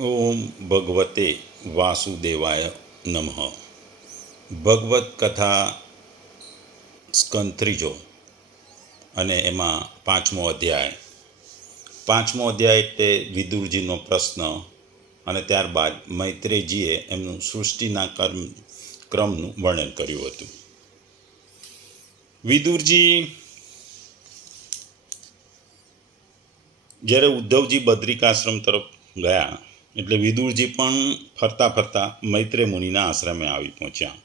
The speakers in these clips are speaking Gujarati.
ઓમ ભગવતે વાસુદેવાય નમઃ. ભગવત કથા સ્કંદ ત્રીજો અને એમાં પાંચમો અધ્યાય એટલે વિદુરજીનો પ્રશ્ન અને ત્યારબાદ મૈત્રેયજીએ એમનું સૃષ્ટિના ક્રમનું વર્ણન કર્યું હતું. વિદુરજી જ્યારે ઉદ્ધવજી બદ્રિકાશ્રમ તરફ ગયા એટલે વિદુરજી પણ ફરતા ફરતા મૈત્રેય મુનિના આશ્રમે આવી પહોંચ્યા.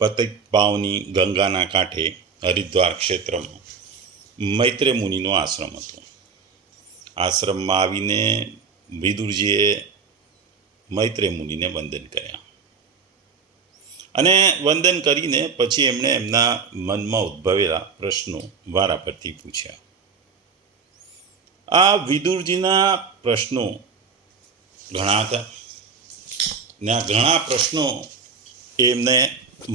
પતિત પાવની ગંગાના કાંઠે હરિદ્વાર ક્ષેત્રમાં મૈત્રેય મુનિનો આશ્રમ હતો. આશ્રમમાં આવીને વિદુરજીએ મૈત્રેય મુનિને વંદન કર્યા અને વંદન કરીને પછી એમણે એમના મનમાં ઉદ્ભવેલા પ્રશ્નો વારાફરતી પૂછ્યા. આ વિદુરજીના પ્રશ્નો ઘણા હતા ને આ ઘણા પ્રશ્નો એમને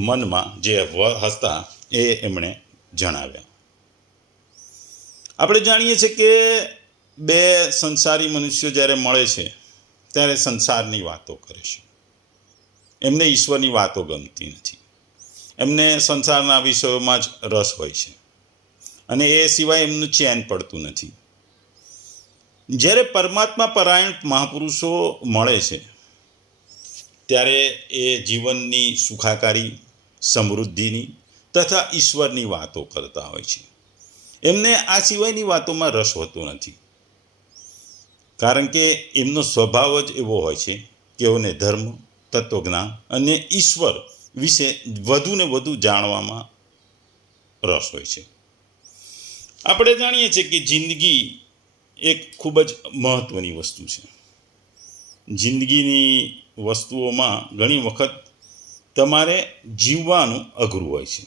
મનમાં જે હતા એ એમણે જણાવ્યા. આપણે જાણીએ છીએ કે બે સંસારી મનુષ્યો જ્યારે મળે છે ત્યારે સંસારની વાતો કરે છે. એમને ઈશ્વરની વાતો ગમતી નથી. એમને સંસારના વિષયોમાં જ રસ હોય છે અને એ સિવાય એમનું ચેન પડતું નથી. જ્યારે પરમાત્મા પરાયણ મહાપુરુષો મળે છે ત્યારે એ જીવનની સુખાકારી, સમૃદ્ધિની તથા ઈશ્વરની વાતો કરતા હોય છે. એમને આ સિવાયની વાતોમાં રસ હોતો નથી, કારણ કે એમનો સ્વભાવ જ એવો હોય છે કે એઓને ધર્મ, તત્વજ્ઞાન અને ઈશ્વર વિશે વધુ ને વધુ જાણવામાં રસ હોય છે. આપણે જાણીએ છીએ કે જિંદગી એક ખૂબ જ મહત્ત્વની વસ્તુ છે. જિંદગીની વસ્તુઓમાં ઘણી વખત તમારે જીવવાનું અઘરું હોય છે.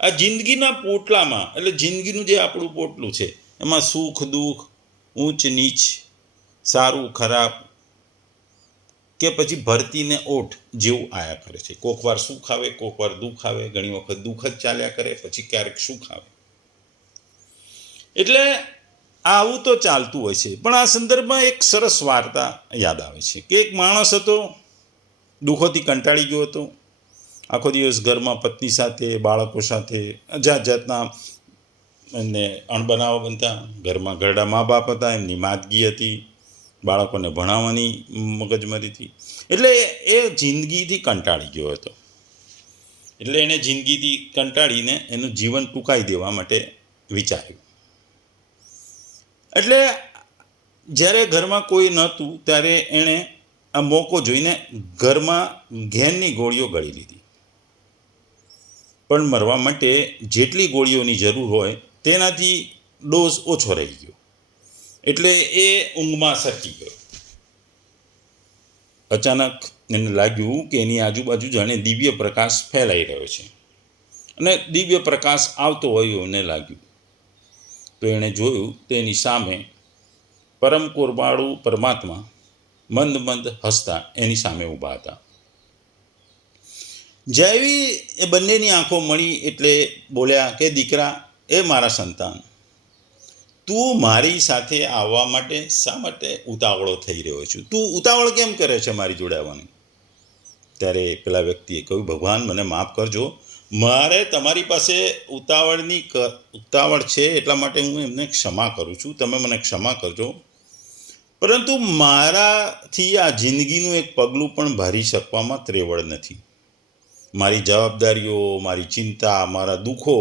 આ જિંદગીના પોટલામાં, એટલે જિંદગીનું જે આપણું પોટલું છે એમાં સુખ દુઃખ, ઊંચ નીચ, સારું ખરાબ કે પછી ભરતીને ઓઠ જેવું આયા કરે છે. કોક વાર સુખ આવે, કોક વાર દુઃખ આવે, ઘણી વખત દુઃખ જ ચાલ્યા કરે, પછી ક્યારેક સુખ આવે. એટલે આવું તો ચાલતું હોય છે. પણ આ સંદર્ભમાં એક સરસ વાર્તા યાદ આવે છે કે એક માણસ હતો, દુઃખોથી કંટાળી ગયો હતો. આખો દિવસ ઘરમાં પત્ની સાથે, બાળકો સાથે જાત જાતના એમને અણબનાવો બનતા. ઘરમાં ઘરડા મા બાપ હતા, એમની માંદગી હતી, બાળકોને ભણાવવાની મગજમારી હતી. એટલે એ જિંદગીથી કંટાળી ગયો હતો. એટલે એણે જિંદગીથી કંટાળીને એનું જીવન ટૂંકાવી દેવા માટે વિચાર્યું. એટલે જ્યારે ઘરમાં કોઈ નહોતું ત્યારે એણે આ મોકો જોઈને ઘરમાં ઘેનની ગોળીઓ ગળી લીધી. પણ મરવા માટે જેટલી ગોળીઓની જરૂર હોય તેનાથી ડોઝ ઓછો રહી ગયો, એટલે એ ઊંઘમાં સરકી ગયો. અચાનક એને લાગ્યું કે એની આજુબાજુ જાણે દિવ્ય પ્રકાશ ફેલાઈ રહ્યો છે અને દિવ્ય પ્રકાશ આવતો હોય એવું એને લાગ્યું. તો એણે જોયું તો એની સામે પરમ કૃપાળુ પરમાત્મા મંદ મંદ હસતા એની સામે ઊભા હતા. જેવી એ બંનેની આંખો મળી એટલે બોલ્યા કે દીકરા, એ મારા સંતાન, તું મારી સાથે આવવા માટે શા માટે ઉતાવળો થઈ રહ્યો છું? તું ઉતાવળ કેમ કરે છે મારી જોડે આવવાની? ત્યારે પેલા વ્યક્તિએ કહ્યું, ભગવાન મને માફ કરજો, મારે તમારી પાસે ઉતાવળ છે એટલા માટે હું એમને ક્ષમા કરું છું, તમે મને ક્ષમા કરજો. પરંતુ મારાથી આ જિંદગીનું એક પગલું પણ ભરી શકવામાં ત્રેવડ નથી. મારી જવાબદારીઓ, મારી ચિંતા, મારા દુઃખો,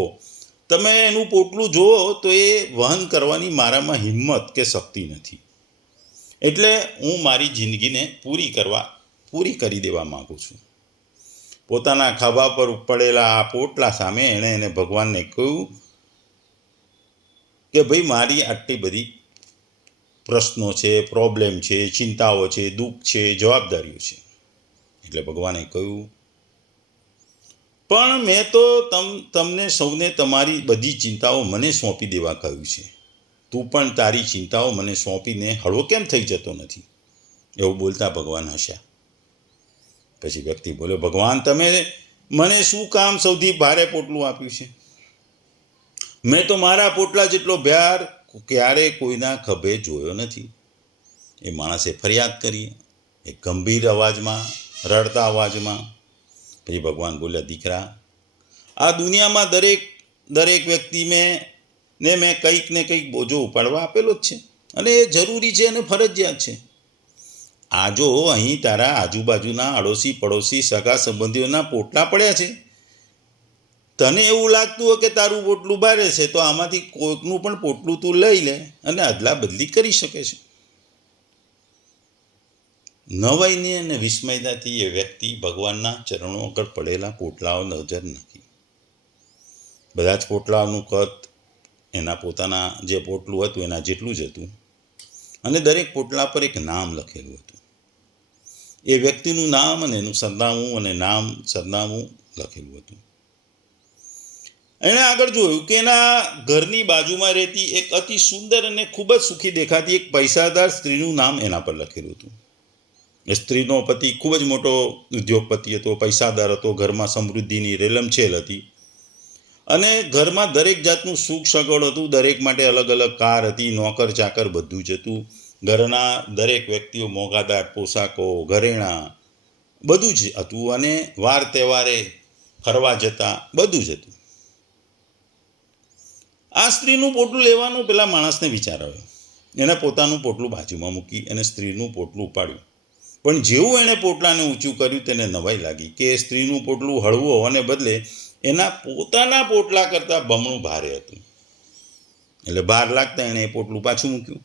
તમે એનું પોટલું જુઓ તો એ વહન કરવાની મારામાં હિંમત કે શક્તિ નથી. એટલે હું મારી જિંદગીને પૂરી કરી દેવા માગું છું. પોતાના ખભા પર પડેલા આ પોટલા સામે એણે એને ભગવાનને કહ્યું કે ભાઈ, મારી આટલી બધી પ્રશ્નો છે, પ્રોબ્લેમ છે, ચિંતાઓ છે, દુઃખ છે, જવાબદારીઓ છે. એટલે ભગવાને કહ્યું, પણ મેં તો તમને સૌને તમારી બધી ચિંતાઓ મને સોંપી દેવા કહ્યું છે. તું પણ તારી ચિંતાઓ મને સોંપીને હળવો કેમ થઈ જતો નથી? એવું બોલતા ભગવાન હસ્યા. પછી વ્યક્તિ બોલ્યો, ભગવાન, તમે મને શું કામ સૌથી ભારે પોટલું આપ્યું છે? મેં તો મારા પોટલા જેટલો ભાર ક્યારેય કોઈના ખભે જોયો નથી. એ માણસે ફરિયાદ કરી, એક ગંભીર અવાજમાં, રડતા અવાજમાં. પછી ભગવાન બોલ્યા, દીકરા, આ દુનિયામાં દરેક વ્યક્તિ મેં કંઈક ને કંઈક બોજો ઉપાડવા આપેલો જ છે, અને એ જરૂરી છે અને ફરજિયાત છે. આ જો અહીં તારા આજુબાજુના આડોશી પડોશી સગા સંબંધીઓના પોટલા પડ્યા છે, તને એવું લાગતું હોય કે તારું પોટલું ભારે છે, તો આમાંથી કોઈકનું પણ પોટલું તું લઈ લે અને અદલા બદલી કરી શકે છે. નવાઈની અને વિસ્મયતાથી એ વ્યક્તિ ભગવાનના ચરણો આગળ પડેલા પોટલાઓ નજર નાખી. બધા જ પોટલાઓનું કદ એના પોતાના જે પોટલું હતું એના જેટલું જ હતું, અને દરેક પોટલા પર એક નામ લખેલું હતું. એ વ્યક્તિનું નામ અને એનું સરનામું અને સરનામું લખેલું હતું. એણે આગળ જોયું કે એના ઘરની બાજુમાં રહેતી એક અતિ સુંદર અને ખૂબ જ સુખી દેખાતી એક પૈસાદાર સ્ત્રીનું નામ એના પર લખેલું હતું. એ સ્ત્રીનો પતિ ખૂબ જ મોટો ઉદ્યોગપતિ હતો, પૈસાદાર હતો, ઘરમાં સમૃદ્ધિની રેલમછેલ હતી, અને ઘરમાં દરેક જાતનું સુખ સગવડ હતું. દરેક માટે અલગ અલગ કાર હતી, નોકર ચાકર બધું જ હતું. ઘરના દરેક વ્યક્તિઓ મોંઘાદાર પોશાકો, ઘરેણાં બધું જ હતું, અને વાર તહેવારે ફરવા જતા બધું જ હતું. આ સ્ત્રીનું પોટલું લેવાનું પેલા માણસને વિચાર આવ્યો. એણે પોતાનું પોટલું બાજુમાં મૂકી અને સ્ત્રીનું પોટલું ઉપાડ્યું. પણ જેવું એણે પોટલાને ઊંચું કર્યું, તેને નવાઈ લાગી કે સ્ત્રીનું પોટલું હળવું હોવાને બદલે એના પોતાના પોટલા કરતાં બમણું ભારે હતું. એટલે ભાર લાગતા એણે એ પોટલું પાછું મૂક્યું.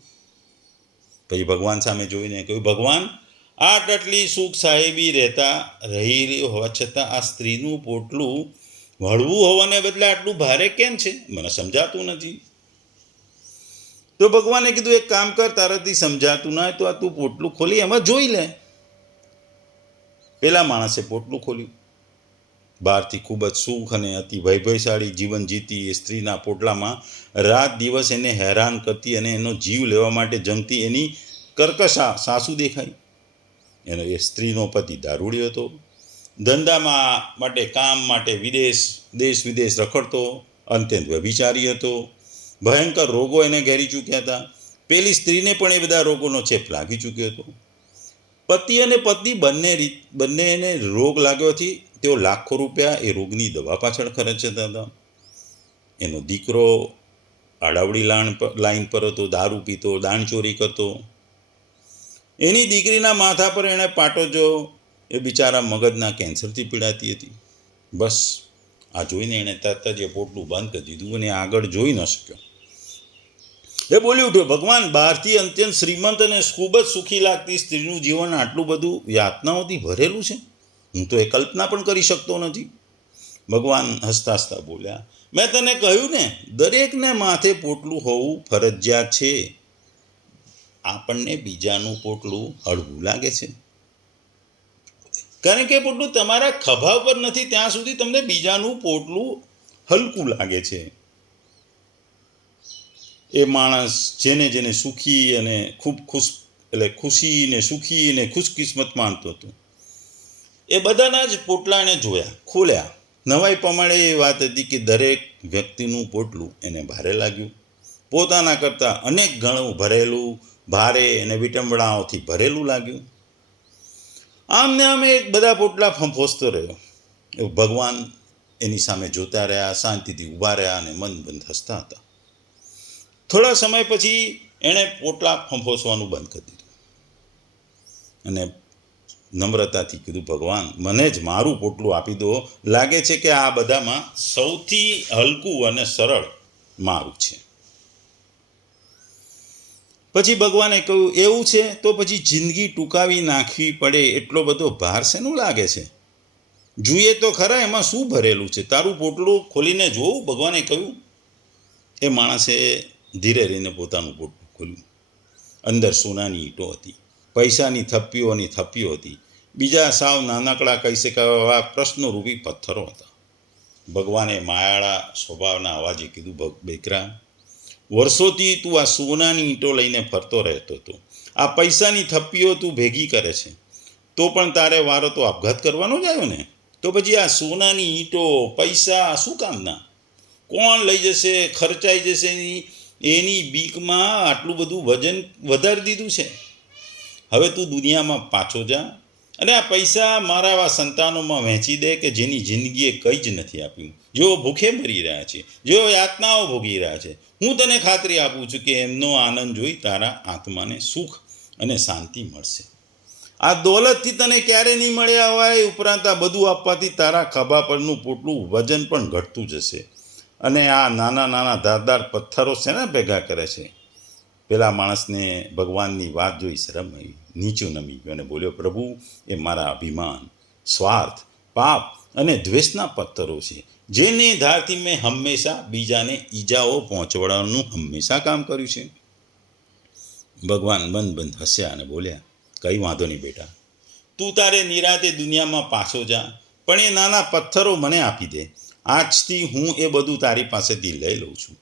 પછી ભગવાન સામે જોઈને કહ્યું, ભગવાન, આટલી સુખ સાહેબી રહી હોવા છતાં આ સ્ત્રીનું પોટલું હળવું હોવાને બદલે આટલું ભારે કેમ છે? મને સમજાતું નથી. તો ભગવાને કીધું, એક કામ કર, તારાથી સમજાતું ના હોય તો આ તું પોટલું ખોલી એમાં જોઈ લે. પેલા માણસે પોટલું ખોલ્યું. બહારથી ખૂબ જ સુખ અને અતિ વૈભવશાળી જીવન જીતી એ સ્ત્રીના પોટલામાં રાત દિવસ એને હેરાન કરતી અને એનો જીવ લેવા માટે જંગતી એની કર્કશ સાસુ દેખાઈ. એનો એ સ્ત્રીનો પતિ દારૂડિયો હતો. ધંધામાં માટે, કામ માટે દેશ વિદેશ રખડતો, અત્યંત વ્યભિચારી હતો. ભયંકર રોગો એને ઘેરી ચૂક્યા હતા. પેલી સ્ત્રીને પણ એ બધા રોગોનો ચેપ લાગી ચૂક્યો હતો. પતિ અને પત્ની બંનેને રોગ લાગ્યોથી તેઓ લાખો રૂપિયા એ રોગની દવા પાછળ ખર્ચતા હતા. એનો દીકરો આડાવડી લાઈન પર હતો, દારૂ પીતો, દાણચોરી કરતો. એની દીકરીના માથા પર એણે પાટો જો, એ બિચારા મગજના કેન્સરથી પીડાતી હતી. બસ આ જોઈને એણે તરત જ એ પોટલું બંધ કરી દીધું અને આગળ જોઈ ન શક્યો. એ બોલી ઉઠ્યો, ભગવાન, બહારથી અત્યંત શ્રીમંત અને ખૂબ જ સુખી લાગતી સ્ત્રીનું જીવન આટલું બધું યાતનાઓથી ભરેલું છે, હું તો એ કલ્પના પણ કરી શકતો નથી. ભગવાન હસતા હસતા બોલ્યા, મેં તને કહ્યું ને, દરેકને માથે પોટલું હોવું ફરજિયાત છે. આપણને બીજાનું પોટલું હળવું લાગે છે, કારણ કે પોટલું તમારા ખભા પર નથી ત્યાં સુધી તમને બીજાનું પોટલું હલકું લાગે છે. એ માણસ જેને સુખી અને ખૂબ ખુશી ને સુખી ને ખુશકિસ્મત માનતો હતો, એ બધાના જ પોટલા એને જોયા, ખોલ્યા. નવાઈ પ્રમાણે એ વાત હતી કે દરેક વ્યક્તિનું પોટલું એને ભારે લાગ્યું. પોતાના કરતાં અનેક ગણું ભરેલું, ભારે અને વિટંબણાઓથી ભરેલું લાગ્યું. આમને આમે બધા પોટલા ફંફોસતો રહ્યો. ભગવાન એની સામે જોતા રહ્યા, શાંતિથી ઊભા રહ્યા અને મન બંધ હસતા હતા. થોડા સમય પછી એણે પોટલા ફંફોસવાનું બંધ કરી દીધું અને નમ્રતાથી કીધું, ભગવાન, મને જ મારું પોટલું આપી દો. લાગે છે કે આ બધામાં સૌથી હલકું અને સરળ મારું છે. પછી ભગવાને કહ્યું, એવું છે તો પછી જિંદગી ટૂંકાવી નાખવી પડે એટલો બધો ભાર શેનું લાગે છે? જોઈએ તો ખરા એમાં શું ભરેલું છે? તારું પોટલું ખોલીને જોવું, ભગવાને કહ્યું. એ માણસે ધીરે રહીને પોતાનું પોટલું ખોલ્યું. અંદર સોનાની ઈંટો હતી, પૈસાની થપ્પીઓ હતી, બીજા સાવ નાનકડા કહી શકાય એવા પ્રશ્નરૂપી પથ્થરો હતા. ભગવાને માયાળા સ્વભાવના અવાજે કીધું, બેકરા, વર્ષોથી તું આ સોનાની ઈંટો લઈને ફરતો રહેતો હતો. આ પૈસાની થપ્પીઓ તું ભેગી કરે છે, તો પણ તારે વારો તો આપઘાત કરવાનો જ આવ્યો ને? તો પછી આ સોનાની ઈંટો, પૈસા શું કામના? કોણ લઈ જશે, ખર્ચાઈ જશે એની બીકમાં આટલું બધું વજન વધારી દીધું છે. હવે તું દુનિયામાં પાછો જા અને આ પૈસા મારા આવા સંતાનોમાં વહેંચી દે કે જેની જિંદગીએ કંઈ જ નથી આપ્યું, જેઓ ભૂખે મરી રહ્યા છે, જેઓ યાતનાઓ ભોગી રહ્યા છે. હું તને ખાતરી આપું છું કે એમનો આનંદ જોઈ તારા આત્માને સુખ અને શાંતિ મળશે. આ દોલતથી તને ક્યારે નહીં મળ્યા હોય, ઉપરાંત આ બધું આપવાથી તારા ખભા પરનું પોટલું વજન પણ ઘટતું જશે. અને આ નાના નાના ધારદાર પથ્થરો શેના ભેગા કરે છે? પેલા માણસને ભગવાનની વાત જોઈ શરમ આવી, નીચું નમી ગયો અને બોલ્યો, પ્રભુ, એ મારા અભિમાન, સ્વાર્થ, પાપ અને દ્વેષના પથ્થરો છે, જેની ધારથી મેં હંમેશા બીજાને ઈજાઓ પહોંચવાડવાનું હંમેશા કામ કર્યું છે. ભગવાન બંધ હસ્યા અને બોલ્યા, કંઈ વાંધો નહીં બેટા, તું તારે નિરાતે દુનિયામાં પાછો જા, પણ એ નાના પથ્થરો મને આપી દે. આજથી હું એ બધું તારી પાસેથી લઈ લઉં છું.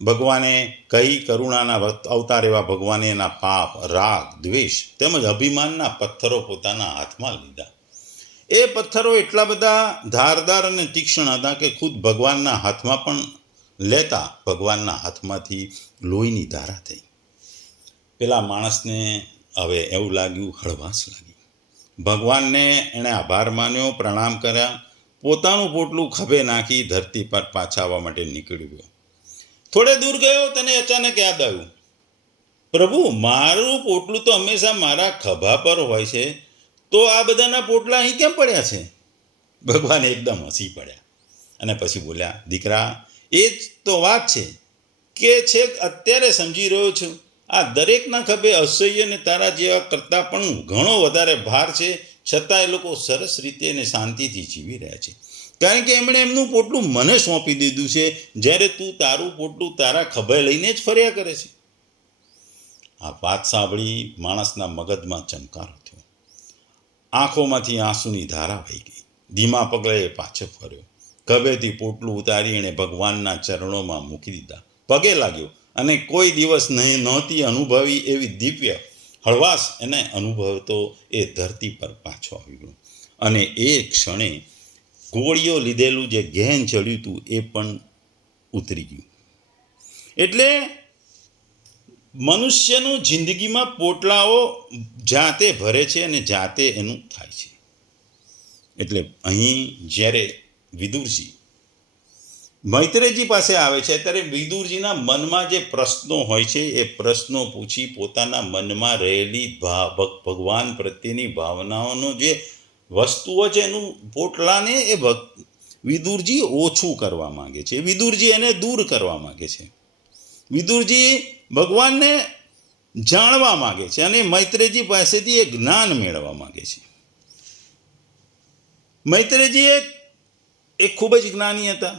ભગવાને કઈ કરુણાના અવતાર એવા ભગવાને એના પાપ, રાગ, દ્વેષ તેમજ અભિમાનના પથ્થરો પોતાના હાથમાં લીધા. એ પથ્થરો એટલા બધા ધારદાર અને તીક્ષ્ણ હતા કે ખુદ ભગવાનના હાથમાં પણ લેતા ભગવાનના હાથમાંથી લોહીની ધારા થઈ. પેલા માણસને હવે એવું લાગ્યું, હળવાશ લાગી. ભગવાનને એણે આભાર માન્યો, પ્રણામ કર્યા, પોતાનું પોટલું ખભે નાખી ધરતી પર પાછા આવવા માટે નીકળી ગયો. થોડે દૂર ગયો, તને અચાનક યાદ આવ્યું, પ્રભુ, મારું પોટલું તો હંમેશા મારા ખભા પર હોય છે, તો આ બધાના પોટલા અહીં કેમ પડ્યા છે? ભગવાન એકદમ હસી પડ્યા અને પછી બોલ્યા, દીકરા, એ જ તો વાત છે કે છેક અત્યારે સમજી રહ્યો છું. આ દરેકના ખભે અસહ્ય ને તારા જેવા કરતાં પણ ઘણો વધારે ભાર છે, છતાં એ લોકો સરસ રીતે અને શાંતિથી જીવી રહ્યા છે, કારણ કે એમણે એમનું પોટલું મને સોંપી દીધું છે, જ્યારે તું તારું પોટલું તારા ખભે લઈને જ ફર્યા કરે છે. આ વાત સાંભળી માણસના મગજમાં ચમકારો થયો, આંખોમાંથી આંસુની ધારા વહી ગઈ. ધીમા પગલે પાછો ફર્યો, ખભેથી પોટલું ઉતારી એણે ભગવાનના ચરણોમાં મૂકી દીધા, પગે લાગ્યો અને કોઈ દિવસ નહોતી અનુભવી એવી દિવ્ય હળવાશ એને અનુભવતો એ ધરતી પર પાછો આવી ગયો. અને એ ક્ષણે ગોળીઓ લીધેલું જે ગહેન ચડ્યું હતું એ પણ ઉતરી ગયું. એટલે મનુષ્યનું જિંદગીમાં પોટલાઓ જાતે ભરે છે અને જાતે એનું થાય છે. એટલે અહીં જ્યારે વિદુરજી મૈત્રેયજી પાસે આવે છે ત્યારે વિદુરજીના મનમાં જે પ્રશ્નો હોય છે એ પ્રશ્નો પૂછી પોતાના મનમાં રહેલી ભગવાન પ્રત્યેની ભાવનાઓનો જે વસ્તુઓ છે એનું પોટલાને એ વિદુરજી ઓછું કરવા માંગે છે, વિદુરજી એને દૂર કરવા માંગે છે, વિદુરજી ભગવાનને જાણવા માંગે છે અને મૈત્રેયજી પાસેથી એ જ્ઞાન મેળવવા માંગે છે. મૈત્રેયજી એક ખૂબ જ જ્ઞાની હતા,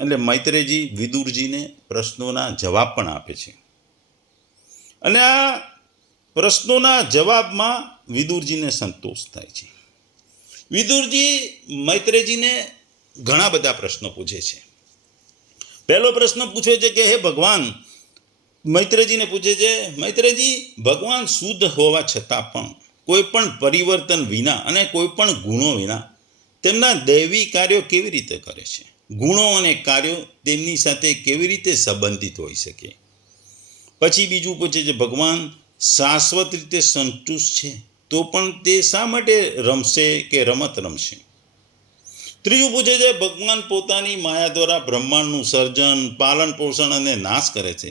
એટલે મૈત્રેયજી વિદુરજીને પ્રશ્નોના જવાબ પણ આપે છે અને આ પ્રશ્નોના જવાબમાં વિદુરજીને સંતોષ થાય છે. વિદુરજી મૈત્રેયજીને ઘણા બધા પ્રશ્નો પૂછે છે. પહેલો પ્રશ્ન પૂછે છે કે હે ભગવાન, મૈત્રેયજીને પૂછે છે, મૈત્રેયજી, ભગવાન શુદ્ધ હોવા છતાં પણ કોઈ પણ પરિવર્તન વિના અને કોઈ પણ ગુણો વિના તેમના દૈવી કાર્યો કેવી રીતે કરે છે? ગુણો અને કાર્યો તેમની સાથે કેવી રીતે સંબંધિત હોઈ શકે? પછી બીજું પૂછે છે, ભગવાન શાશ્વત રીતે સંતુષ્ટ છે તો પણ તે શા માટે રમશે કે રમત રમશે? ત્રીજું પૂછે છે, ભગવાન પોતાની માયા દ્વારા બ્રહ્માંડનું સર્જન, પાલન પોષણ અને નાશ કરે છે,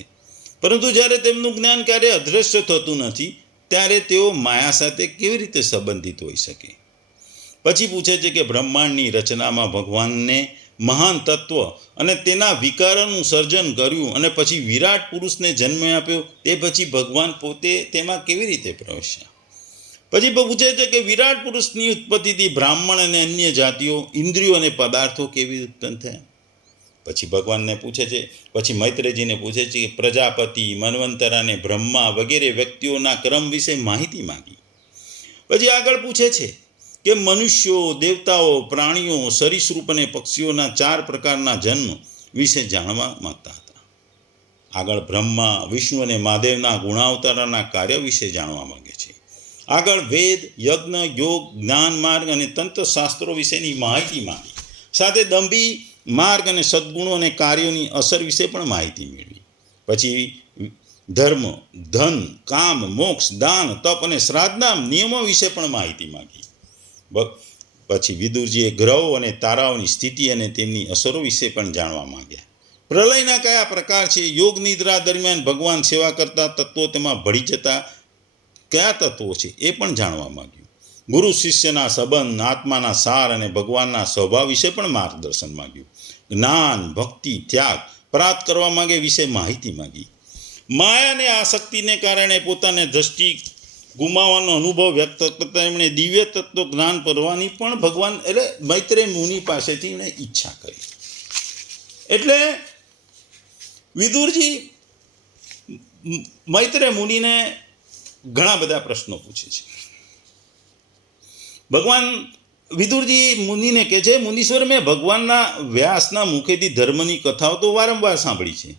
પરંતુ જ્યારે તેમનું જ્ઞાન કાર્ય અદૃશ્ય થતું નથી ત્યારે તેઓ માયા સાથે કેવી રીતે સંબંધિત હોઈ શકે? પછી પૂછે છે કે બ્રહ્માંડની રચનામાં ભગવાનને મહાન તત્વ અને તેના વિકારોનું સર્જન કર્યું અને પછી વિરાટ પુરુષને જન્મ આપ્યો, તે પછી ભગવાન પોતે તેમાં કેવી રીતે પ્રવેશ્યા? પછી પૂછે છે કે વિરાટ પુરુષની ઉત્પત્તિથી બ્રાહ્મણ અને અન્ય જાતિઓ, ઇન્દ્રિયો અને પદાર્થો કેવી ઉત્પન્ન થયા? પછી ભગવાનને પૂછે છે, પછી મૈત્રેયજીને પૂછે છે કે પ્રજાપતિ, મન્વંતર અને બ્રહ્મા વગેરે વ્યક્તિઓના ક્રમ વિશે માહિતી માંગી. પછી આગળ પૂછે છે કે મનુષ્યો, દેવતાઓ, પ્રાણીઓ, સરીસૃપ અને પક્ષીઓના 4 પ્રકારના જન્મ વિશે જાણવા માંગતા હતા. આગળ બ્રહ્મા, વિષ્ણુ અને મહાદેવના ગુણાવતારના કાર્ય વિશે જાણવા માંગે છે. આગળ વેદ, યજ્ઞ, યોગ, જ્ઞાન માર્ગ અને તંત્રશાસ્ત્રો વિશેની માહિતી માંગી. સાથે દંભી માર્ગ અને સદ્ગુણો અને કાર્યોની અસર વિશે પણ માહિતી મેળવી. પછી ધર્મ, ધન, કામ, મોક્ષ, દાન, તપ અને શ્રાદ્ધના નિયમો વિશે પણ માહિતી માંગી. પછી વિદુરજીએ ગ્રહો અને તારાઓની સ્થિતિ અને તેમની અસરો વિશે પણ જાણવા માંગ્યા. પ્રલયના કયા પ્રકાર છે, યોગ નિદ્રા દરમિયાન ભગવાન સેવા કરતા તત્વો તેમાં ભળી જતા કયા તત્વો છે એ પણ જાણવા માંગ્યું. ગુરુ શિષ્યના સંબંધ, આત્માના સાર અને ભગવાનના સ્વભાવ વિશે પણ માર્ગદર્શન માંગ્યું. જ્ઞાન, ભક્તિ, ત્યાગ પ્રાપ્ત કરવા માંગે વિશે માહિતી માંગી. માયા અને આસક્તિને કારણે પોતાને દ્રષ્ટિ ગુમાવવાનો અનુભવ વ્યક્ત કરતા એમણે દિવ્ય તત્વ જ્ઞાન કરવાની પણ ભગવાન એટલે મૈત્રેય મુનિ પાસેથી એમણે ઈચ્છા કરી. એટલે વિદુરજી મૈત્રેય મુનિને ઘણા બધા પ્રશ્નો પૂછે છે. ભગવાન વિદુરજી મુનિને કહે છે, મુનીશ્વર, મેં ભગવાનના વ્યાસના મુખેથી ધર્મની કથાઓ તો વારંવાર સાંભળી છે.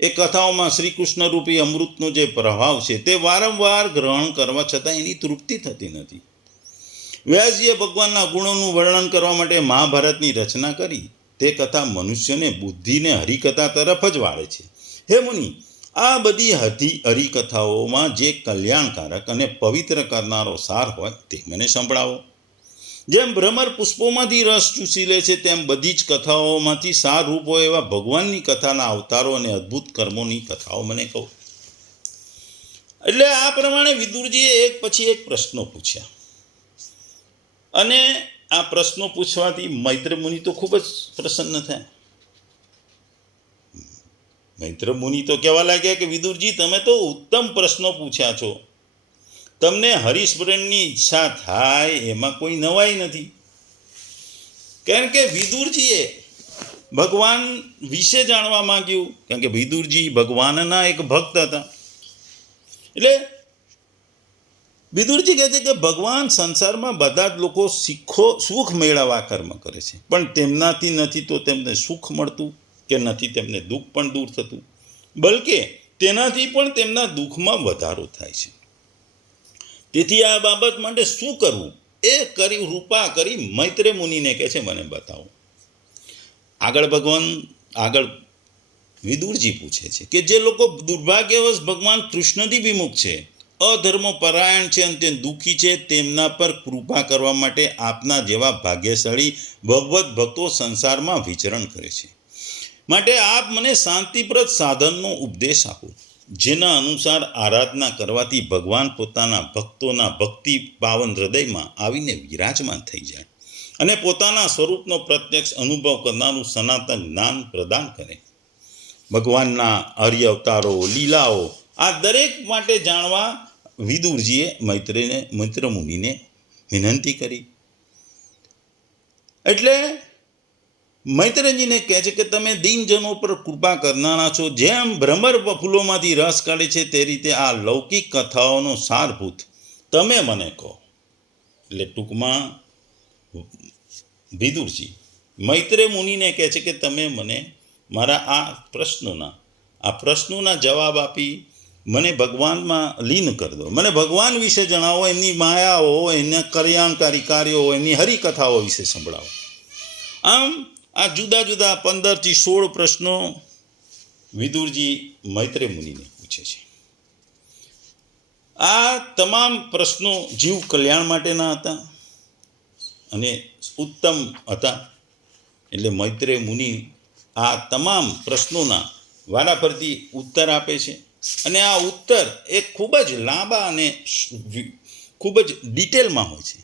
એ કથાઓમાં શ્રી કૃષ્ણ રૂપી અમૃતનો જે પ્રભાવ છે તે વારંવાર ગ્રહણ કરવા છતાં એની તૃપ્તિ થતી નથી. વ્યાસજીએ ભગવાનના ગુણોનું વર્ણન કરવા માટે મહાભારતની રચના કરી. તે કથા મનુષ્યને બુદ્ધિને હરિકથા તરફ જ વાળે છે. હે મુનિ, આ બધી હરિકથાઓમાં જે કલ્યાણકારક અને પવિત્ર કરનારો સાર હોય તે મને સંભળાવો. જેમ ભ્રમર પુષ્પોમાંથી રસ ચૂસી લે છે તેમ બધી જ કથાઓમાંથી સાર રૂપ હોય એવા ભગવાનની કથાના અવતારો અને અદ્ભુત કર્મોની કથાઓ મને કહો. એટલે આ પ્રમાણે વિદુરજીએ એક પછી એક પ્રશ્નો પૂછ્યા અને આ પ્રશ્નો પૂછવાથી મૈત્રેય મુનિ તો ખૂબ જ પ્રસન્ન થયા. મૈત્રેય મુનિ તો કહેવા લાગ્યા કે વિદુરજી, તમે તો ઉત્તમ પ્રશ્નો પૂછ્યા છો. તમને હરિસ્મરણની ઈચ્છા થાય એમાં કોઈ નવાઈ નથી. કારણ કે વિદુરજીએ ભગવાન વિશે જાણવા માંગ્યું, કારણ કે વિદુરજી ભગવાનના એક ભક્ત હતા. એટલે વિદુરજી કહે છે કે ભગવાન સંસારમાં બધા જ લોકો સુખ મેળવવા કર્મ કરે છે, પણ તેમનાથી નથી તો તેમને સુખ મળતું કે નથી તેમને દુઃખ પણ દૂર થતું, બલકે તેનાથી પણ તેમના દુઃખમાં વધારો થાય છે. તેથી આ બાબત માટે શું કરવું એ રૂપા કરી મૈત્રેય મુનિને કહે છે, મને બતાવો. આગળ વિદુરજી પૂછે છે કે જે લોકો દુર્ભાગ્યવશ ભગવાન કૃષ્ણથી વિમુખ છે, અધર્મ પરાયણ છે અને તે દુઃખી છે, તેમના પર કૃપા કરવા માટે આપના જેવા ભાગ્યશાળી ભગવત ભક્તો સંસારમાં વિચરણ કરે છે. માટે આપ મને શાંતિપ્રદ સાધનનો ઉપદેશ આપો, જેના અનુસાર આરાધના કરવાથી ભગવાન પોતાના ભક્તોના ભક્તિ પાવન હૃદયમાં આવીને વિરાજમાન થઈ જાય અને પોતાના સ્વરૂપનો પ્રત્યક્ષ અનુભવ કરનારું સનાતન જ્ઞાન પ્રદાન કરે. ભગવાનના આર્ય અવતારો, લીલાઓ આ દરેક માટે જાણવા વિદુરજીએ મૈત્રેય મુનિને વિનંતી કરી. એટલે મૈત્રેયજીને કહે છે કે તમે દીનજનો પર કૃપા કરનારા છો. જેમ ભ્રમર ફૂલોમાંથી રસ કાઢે છે તે રીતે આ લૌકિક કથાઓનો સારભૂત તમે મને કહો. એટલે ટૂંકમાં વિદુરજી મૈત્રેય મુનિને કહે છે કે તમે મને મારા આ પ્રશ્નોના જવાબ આપી મને ભગવાનમાં લીન કરી દો. મને ભગવાન વિશે જણાવો, એમની માયાઓ, એના કલ્યાણકારી કાર્યો, એમની હરિકથાઓ વિશે સંભળાવો. આમ આ જુદા જુદા 15થી 16 પ્રશ્નો વિદુરજી મૈત્રેય મુનિને પૂછે છે. આ તમામ પ્રશ્નો જીવ કલ્યાણ માટેના હતા અને ઉત્તમ હતા. એટલે મૈત્રેય મુનિ આ તમામ પ્રશ્નોના વારાફરતી ઉત્તર આપે છે અને આ ઉત્તર એ ખૂબ જ લાંબા અને ખૂબ જ ડિટેલમાં હોય છે.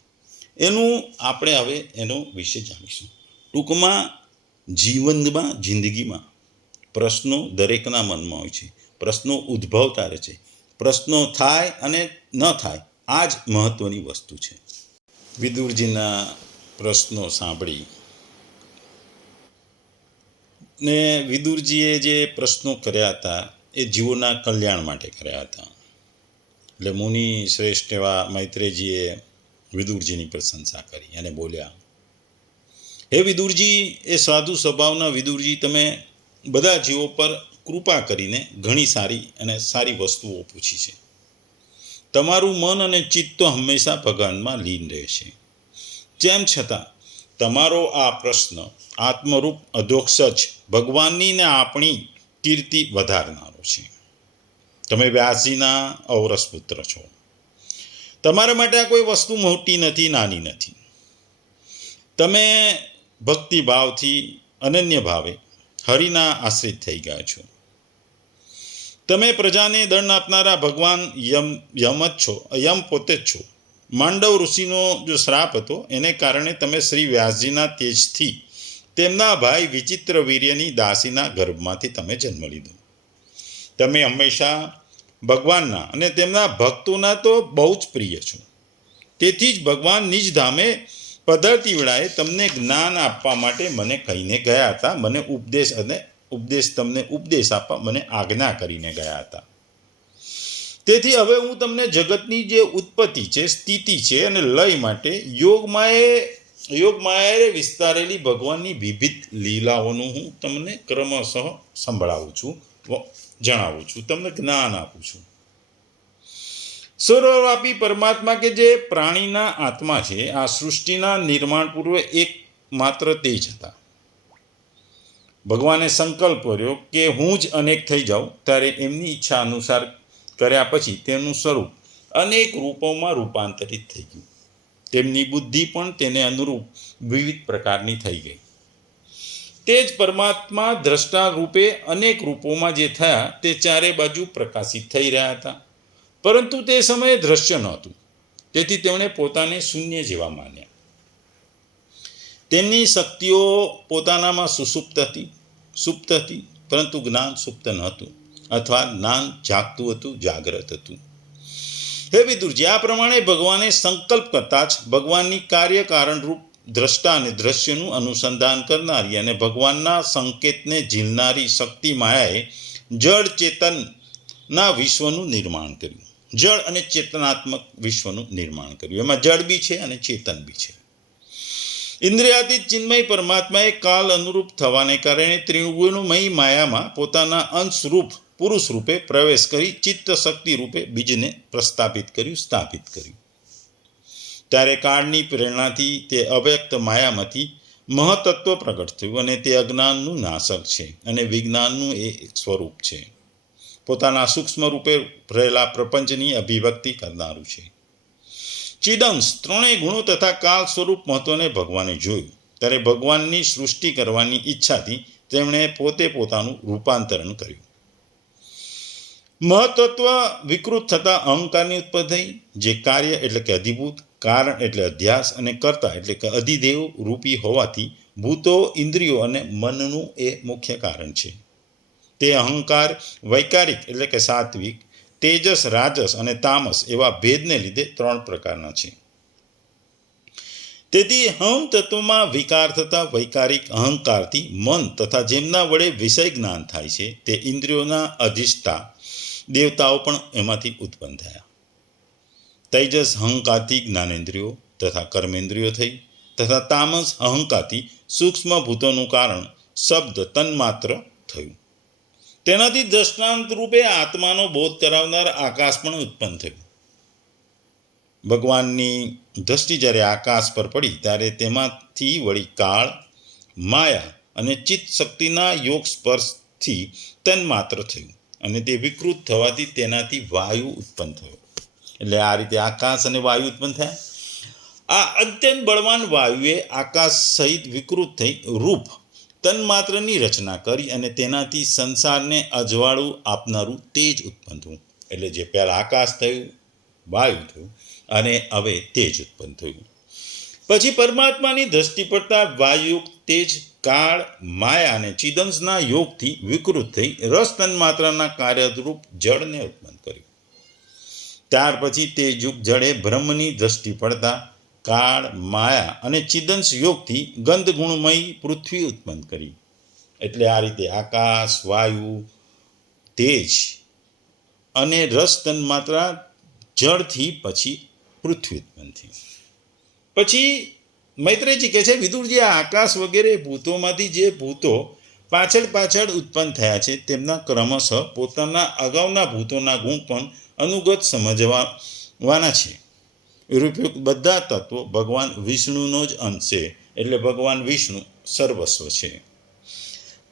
એનું આપણે હવે એનો વિશે જાણીશું. ટૂંકમાં જિંદગીમાં પ્રશ્નો દરેકના મનમાં હોય છે. પ્રશ્નો ઉદ્ભવતા રહે છે. પ્રશ્નો થાય અને ન થાય, આ જ મહત્ત્વની વસ્તુ છે. વિદુરજીના પ્રશ્નો સાંભળી ને વિદુરજીએ જે પ્રશ્નો કર્યા હતા એ જીવોના કલ્યાણ માટે કર્યા હતા. એટલે મુનિ શ્રેષ્ઠ એવા મૈત્રેયજીએ વિદુરજીની પ્રશંસા કરી અને બોલ્યા, હે વિદુરજી, એ સાધુ સ્વભાવના વિદુરજી, તમે બધા જીવો પર કૃપા કરીને ઘણી સારી વસ્તુઓ પૂછી છે. તમારું મન અને ચિત્ત તો હંમેશા ભગવાનમાં લીન રહેશે. તેમ છતાં તમારો આ પ્રશ્ન આત્મરૂપ અધોક્ષજ ભગવાનની ને આપણી કીર્તિ વધારનારો છે. તમે વ્યાસજીના ઔરસ પુત્ર છો. તમારા માટે આ કોઈ વસ્તુ મોટી નથી, નાની નથી. તમે ભક્તિભાવથી અનન્ય ભાવે હરિના આશ્રિત થઈ ગયા છો. તમે પ્રજાને દંડ આપનારા ભગવાન યમ જ છો, યમ પોતે જ છો. માંડવ ઋષિનો જો શ્રાપ હતો એને કારણે તમે શ્રી વ્યાસજીના તેજથી તેમના ભાઈ વિચિત્ર વીર્યની દાસીના ગર્ભમાંથી તમે જન્મ લીધો. તમે હંમેશા ભગવાનના અને તેમના ભક્તોના તો બહુ જ પ્રિય છો. તેથી જ ભગવાન નિજ ધામે પધારતી વેળાએ તમને જ્ઞાન આપવા માટે મને કહીને ગયા હતા. મને ઉપદેશ આપવા મને આજ્ઞા કરીને ગયા હતા. તેથી હવે હું તમને જગતની જે ઉત્પત્તિ છે, સ્થિતિ છે અને લય માટે યોગમાયાએ વિસ્તારેલી ભગવાનની વિવિધ લીલાઓનું હું તમને ક્રમશઃ સંભળાવું છું, જણાવું છું, તમને જ્ઞાન આપું છું. સર્વવ્યાપી પરમાત્મા કે જે પ્રાણીના આત્મા છે, આ સૃષ્ટિના નિર્માણ પૂર્વે એકમાત્ર તે જ હતા. ભગવાને સંકલ્પ કર્યો કે હું જ અનેક થઈ જાઉં. ત્યારે એમની ઈચ્છા અનુસાર કર્યા પછી તેમનું સ્વરૂપ અનેક રૂપોમાં રૂપાંતરિત થઈ ગયું. તેમની બુદ્ધિ પણ તેને અનુરૂપ વિવિધ પ્રકારની થઈ ગઈ. તે જ પરમાત્મા દ્રષ્ટા રૂપે અનેક રૂપોમાં જે થયા તે ચારે બાજુ પ્રકાશિત થઈ રહ્યા હતા. પરંતુ તે સમયે દ્રશ્ય નહોતું. તેથી તેમણે પોતાને શૂન્ય જેવા માન્યા. તેમની શક્તિઓ પોતાનામાં સુપ્ત હતી, પરંતુ જ્ઞાન સુપ્ત નહોતું, અથવા જ્ઞાન જાગતું હતું, જાગ્રત હતું. હે વિદુરજી, આ પ્રમાણે ભગવાને સંકલ્પ કરતા જ ભગવાનની કાર્ય કારણરૂપ દ્રષ્ટા અને દ્રશ્યનું અનુસંધાન કરનારી અને ભગવાનના સંકેતને ઝીલનારી શક્તિ માયાએ જળ ચેતનના વિશ્વનું નિર્માણ કર્યું. જળ અને ચેતનાત્મક વિશ્વનું નિર્માણ કર્યું. એમાં જળ બી છે અને ચેતન બી છે. ઇન્દ્રિયાતીત ચિન્મય પરમાત્માએ કાલ અનુરૂપ થવાને કારણે ત્રિગુણમય માયામાં પોતાના અંશરૂપ પુરુષ રૂપે પ્રવેશ કરી ચિત્ત શક્તિ રૂપે બીજને સ્થાપિત કર્યું. ત્યારે કાળની પ્રેરણાથી તે અવ્યક્ત માયામાંથી મહતત્વ પ્રગટ થયું અને તે અજ્ઞાનનું નાશક છે અને વિજ્ઞાનનું એ એક સ્વરૂપ છે. પોતાના સૂક્ષ્મ રૂપે રહેલા પ્રપંચની અભિવ્યક્તિ કરનારું છે. ચિદંશ ત્રણેય ગુણો તથા કાળ સ્વરૂપ મહત્વને ભગવાને જોયું. ત્યારે ભગવાનની સૃષ્ટિ કરવાની ઈચ્છાથી તેમણે પોતે પોતાનું રૂપાંતરણ કર્યું. મહત્ત્વ વિકૃત થતા અહંકારની ઉત્પત્તિ થઈ, જે કાર્ય એટલે કે અધિભૂત, કારણ એટલે અધ્યાસ અને કર્તા એટલે કે અધિદેવ રૂપી હોવાથી ભૂતો, ઇન્દ્રિયો અને મનનું એ મુખ્ય કારણ છે. તે અહંકાર વૈકારિક એટલે કે સાત્વિક, તેજસ, રાજસ અને તામસ એવા ભેદને લીધે 3 પ્રકારના છે. તેથી હમ તત્વમાં વિકાર થતા વૈકારિક અહંકારથી મન તથા જેમના વડે વિષય જ્ઞાન થાય છે તે ઇન્દ્રિયોના અધિષ્ઠા દેવતાઓ પણ એમાંથી ઉત્પન્ન થયા. તેજસ અહંકારથી જ્ઞાનેન્દ્રિયો તથા કર્મેન્દ્રિયો થઈ, તથા તામસ અહંકારથી સૂક્ષ્મ ભૂતોનું કારણ શબ્દ તન્માત્ર થયું. તેનાથી દ્રષ્ટાંત રૂપે આત્માનો બોધ કરાવનાર આકાશ પણ ઉત્પન્ન થયું. ભગવાનની દ્રષ્ટિ જ્યારે આકાશ પર પડી ત્યારે તેમાંથી વળી કાળ, માયા અને ચિત્ત શક્તિના યોગ સ્પર્શથી તન્માત્ર થયું અને તે વિકૃત થવાથી તેનાથી વાયુ ઉત્પન્ન થયો. એટલે આ રીતે આકાશ અને વાયુ ઉત્પન્ન થયા. આ અત્યંત બળવાન વાયુએ આકાશ સહિત વિકૃત થઈ રૂપ તન્માત્રની રચના કરી અને તેનાથી સંસારને અજવાળું આપનારું તેજ ઉત્પન્ન થયું. એટલે જે પહેલાં આકાશ થયું, વાયુ થયું અને હવે તેજ ઉત્પન્ન થયું. પછી પરમાત્માની દ્રષ્ટિ પડતા વાયુયુક્ત તેજ કાળ, માયા અને ચિદંશના યોગથી વિકૃત થઈ રસ તન્માત્રાના કાર્યરૂપ જળને ઉત્પન્ન કર્યું. ત્યાર પછી તે યુગ જળે બ્રહ્મની દ્રષ્ટિ પડતા કાળ, માયા અને ચિદંશ યોગથી ગંધ ગુણમય પૃથ્વી ઉત્પન્ન કરી. એટલે આ રીતે આકાશ, વાયુ, તેજ અને રસ તન્માત્રા જળથી પછી પૃથ્વી ઉત્પન્ન થઈ. પછી મૈત્રેયજી કહે છે, વિદુરજી, આ આકાશ વગેરે ભૂતોમાંથી જે ભૂતો પાછળ ઉત્પન્ન થયા છે તેમના ક્રમશઃ પોતાના અગાઉના ભૂતોના ગુણ પણ અનુગત સમજવાના છે. રૂપયુક્ત બધા તત્વો ભગવાન વિષ્ણુનો જ અંશ છે. એટલે ભગવાન વિષ્ણુ સર્વસ્વ છે.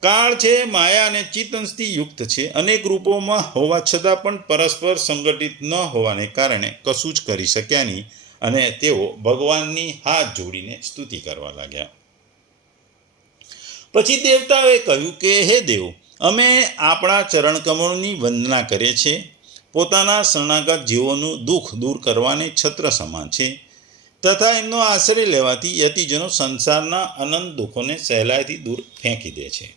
કાળ છે માયા અને ચિત્ત અંશથી યુક્ત છે. અનેક રૂપોમાં હોવા છતાં પણ પરસ્પર સંગઠિત ન હોવાને કારણે કશું જ કરી શક્યા નહીં અને તેઓ ભગવાનની હાથ જોડીને સ્તુતિ કરવા લાગ્યા. પછી દેવતાઓએ કહ્યું કે હે દેવ, અમે આપણા ચરણકમળની વંદના કરીએ છીએ. પોતાના શરણાગત જીવોનું દુઃખ દૂર કરવાને છત્ર સમાન છે તથા એમનો આશ્રય લેવાથી યતિજનો સંસારના અનંત દુઃખોને સહેલાઈથી દૂર ફેંકી દે છે.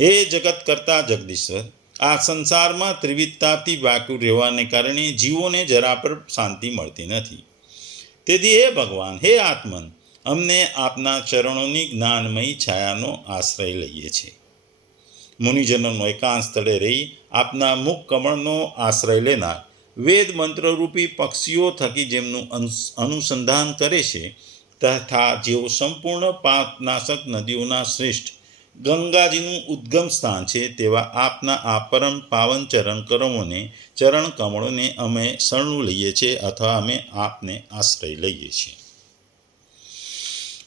હે જગત કરતા જગદીશ્વર, આ સંસારમાં ત્રિવિધતાથી વ્યાકુળ રહેવાને કારણે જીવોને જરા પર શાંતિ મળતી નથી. તેથી હે ભગવાન, હે આત્મન, અમને આપના ચરણોની જ્ઞાનમયી છાયાનો આશ્રય લઈએ છીએ. મુનિજનોનો એકાંત સ્થળે રહી આપના મુખ કમળનો આશ્રય લેનાર વેદ મંત્રરૂપી પક્ષીઓ થકી જેમનું અનુસંધાન કરે છે તથા જેઓ સંપૂર્ણ પાપનાશક નદીઓના શ્રેષ્ઠ ગંગાજીનું ઉદ્ગમ સ્થાન છે તેવા આપના આ પરમ પાવન ચરણ કમળોને અમે શરણું લઈએ છીએ અથવા અમે આપને આશ્રય લઈએ છીએ.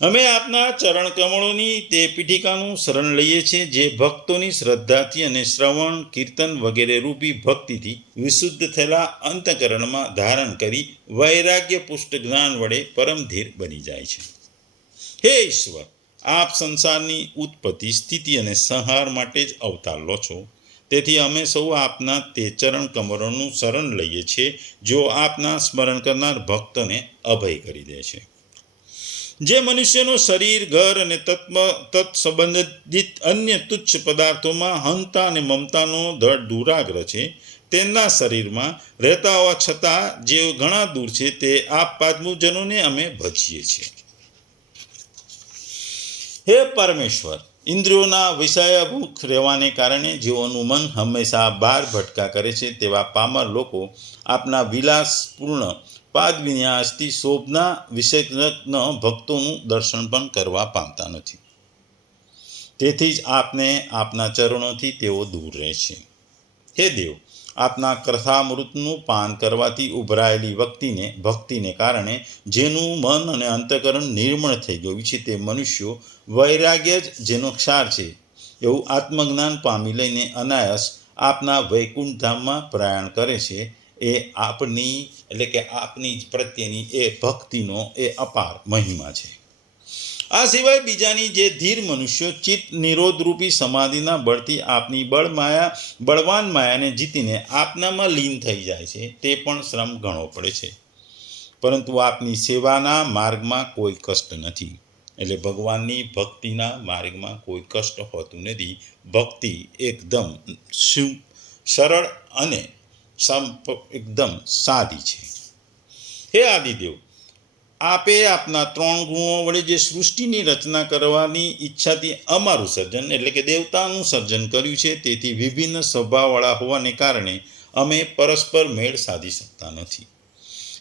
અમે આપના ચરણ કમળોની તે પીઠિકાનું શરણ લઈએ છીએ જે ભક્તોની શ્રદ્ધાથી અને શ્રવણ કીર્તન વગેરે રૂપી ભક્તિથી વિશુદ્ધ થયેલા અંતઃકરણમાં ધારણ કરી વૈરાગ્ય પુષ્ટ જ્ઞાન વડે પરમધીર બની જાય છે. હે ઈશ્વર, આપ સંસારની ઉત્પત્તિ, સ્થિતિ અને સંહાર માટે જ અવતાર લો છો. તેથી અમે સૌ આપના તે ચરણ કમળોનું શરણ લઈએ છીએ જો આપના સ્મરણ કરનાર ભક્તોને અભય કરી દે છે. જે મનુષ્યનું શરીર, ઘર અને તત્સંબંધિત અન્ય તુચ્છ પદાર્થોમાં હંતા અને મમતાનો દળ દુરાગ્રહ છે, તેમના શરીરમાં રહેતા હોવા છતાં જે ઘણા દૂર છે તે આપ પાદમુજનોને અમે ભજીએ છીએ. હે પરમેશ્વર, ઇન્દ્રિયોના વિષયાભૂખ રહેવાને કારણે જેઓનું મન હંમેશા બહાર ભટકા કરે છે તેવા પામર લોકો આપના વિલાસપૂર્ણ પાદ વિન્યાસથી શોભના વિષયજ્ઞ ભક્તોનું દર્શન પણ કરવા પામતા નથી. તેથી જ આપને આપના ચરણોથી તેઓ દૂર રહે છે. હે દેવ, આપના કથામૃતનું પાન કરવાથી ઉભરાયેલી ભક્તિને કારણે જેનું મન અને અંતઃકરણ નિર્મળ થઈ ગયું છે તે મનુષ્યો વૈરાગ્ય જ જેનો ક્ષાર છે એવું આત્મજ્ઞાન પામી લઈને અનાયાસ આપના વૈકુંઠ ધામમાં પ્રયાણ કરે છે. એ આપની એટલે કે આપની પ્રત્યેની એ ભક્તિનો એ અપાર મહિમા છે. આ સિવાય બીજાની જે ધીર મનુષ્યો ચિત્ત નિરોધરૂપી સમાધિના બળથી આપની બળવાન માયાને જીતીને આપનામાં લીન થઈ જાય છે તે પણ શ્રમ ઘણો પડે છે. પરંતુ આપની સેવાના માર્ગમાં કોઈ કષ્ટ નથી. એટલે ભગવાનની ભક્તિના માર્ગમાં કોઈ કષ્ટ હોતું નથી. ભક્તિ એકદમ સરળ અને એકદમ સાદી છે. હે આદિદેવ, આપે આપના 3 ગુણો વડે જે સૃષ્ટિની રચના કરવાની ઈચ્છાથી અમારું સર્જન એટલે કે દેવતાનું સર્જન કર્યું છે, તેથી વિભિન્ન સ્વભાવવાળા હોવાને કારણે અમે પરસ્પર મેળ સાધી શકતા નથી.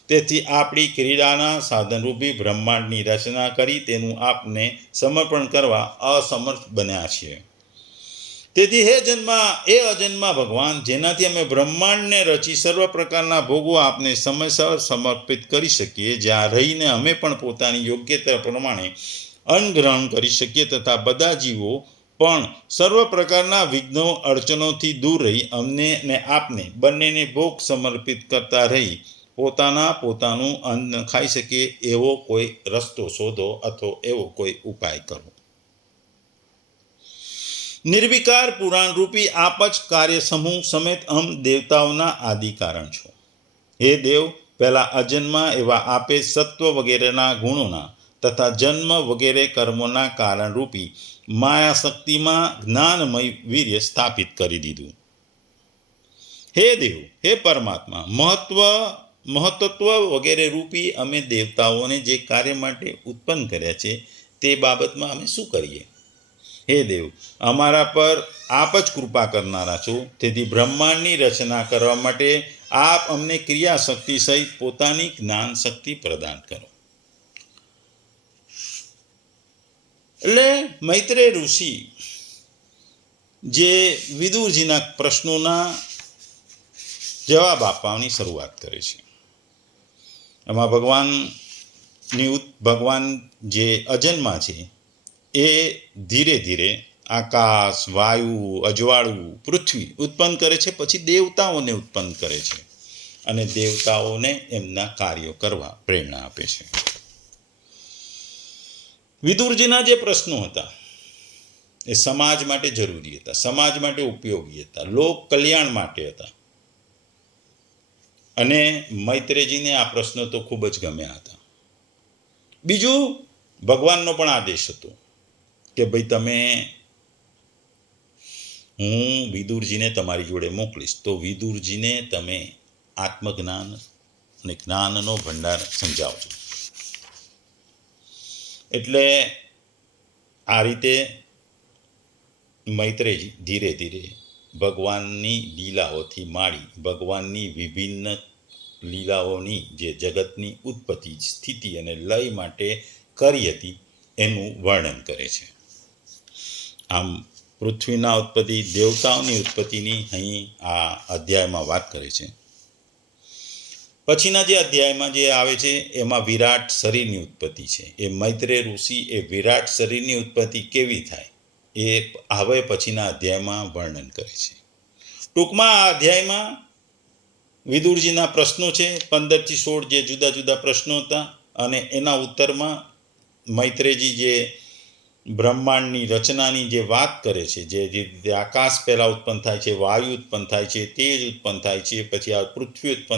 તેથી આપણી ક્રીડાના સાધનરૂપી બ્રહ્માંડની રચના કરી તેનું આપને સમર્પણ કરવા અસમર્થ બન્યા છીએ. તેથી હે અજન્મા ભગવાન, જેનાથી અમે બ્રહ્માંડને રચી સર્વ પ્રકારના ભોગો આપને સમયસર સમર્પિત કરી શકીએ, જ્યાં રહીને અમે પણ પોતાની યોગ્યતા પ્રમાણે અન્ન ગ્રહણ કરી શકીએ તથા બધા જીવો પણ સર્વ પ્રકારના વિઘ્નો અડચણોથી દૂર રહી અમને ને આપને બંનેને ભોગ સમર્પિત કરતા રહી પોતાનું અન્ન ખાઈ શકીએ એવો કોઈ રસ્તો શોધો અથવા એવો કોઈ ઉપાય કરો. નિર્વિકાર પુરાણ રૂપી આપ જ કાર્ય સમૂહ સમેત દેવતાઓના આદિ કારણ છો. હે દેવ, પહેલા અજન્મા એવા આપે સત્વ વગેરેના ગુણોના તથા જન્મ વગેરે કર્મોના કારણ રૂપી માયા શક્તિમાં જ્ઞાનમય વીર્ય સ્થાપિત કરી દીધું. હે દેવ, હે પરમાત્મા, મહત્ત્વ વગેરે રૂપી અમે દેવતાઓને જે કાર્ય માટે ઉત્પન્ન કર્યા છે તે બાબતમાં અમે શું કરીએ? હે દેવ, અમારા પર આપ જ કૃપા કરનારા છો. તેથી બ્રહ્માંડની રચના કરવા માટે આપ અમને ક્રિયા શક્તિ સહિત પોતાની જ્ઞાન શક્તિ પ્રદાન કરો. એટલે મૈત્રેય ઋષિ જે વિદુરજીના પ્રશ્નોના જવાબ આપવાની શરૂઆત કરે છે. એમાં ભગવાન જે અજન્મા છે એ ધીરે ધીરે આકાશ, વાયુ, અજવાળું, પૃથ્વી ઉત્પન્ન કરે છે, પછી દેવતાઓને ઉત્પન્ન કરે છે અને દેવતાઓને એમના કાર્યો કરવા પ્રેરણા આપે છે. વિદુરજીના જે પ્રશ્નો હતા એ સમાજ માટે જરૂરી હતા, સમાજ માટે ઉપયોગી હતા, લોક કલ્યાણ માટે હતા. અને મૈત્રેયજીને આ પ્રશ્નો તો ખૂબ જ ગમ્યા હતા. બીજું, ભગવાનનો પણ આદેશ હતો કે ભાઈ તમે, હું વિદુરજીને તમારી જોડે મોકલીશ તો વિદુરજીને તમે આત્મજ્ઞાન અને જ્ઞાનનો ભંડાર સમજાવજો. એટલે આ રીતે મૈત્રેયજી ધીરે ધીરે ભગવાનની લીલાઓથી માંડી ભગવાનની વિભિન્ન લીલાઓની જે જગતની ઉત્પત્તિ, સ્થિતિ અને લય માટે કરી હતી એનું વર્ણન કરે છે. આમ પૃથ્વીના ઉત્પત્તિ, દેવતાઓની ઉત્પત્તિની અહીં આ અધ્યાયમાં વાત કરે છે. પછીના જે અધ્યાયમાં જે આવે છે એમાં વિરાટ શરીરની ઉત્પત્તિ છે. એ મૈત્રેય ઋષિ એ વિરાટ શરીરની ઉત્પત્તિ કેવી થાય એ હવે પછીના અધ્યાયમાં વર્ણન કરે છે. ટૂંકમાં આ અધ્યાયમાં વિદુરજીના પ્રશ્નો છે 15 થી 16 જે જુદા જુદા પ્રશ્નો હતા, અને એના ઉત્તરમાં મૈત્રેયજી જે બ્રહ્માંડની રચનાની જે વાત કરે છે, જે રીતે આકાશ પહેલાં ઉત્પન્ન થાય છે, વાયુ ઉત્પન્ન થાય છે, તેજ ઉત્પન્ન થાય છે, પછી આ પૃથ્વી ઉત્પન્ન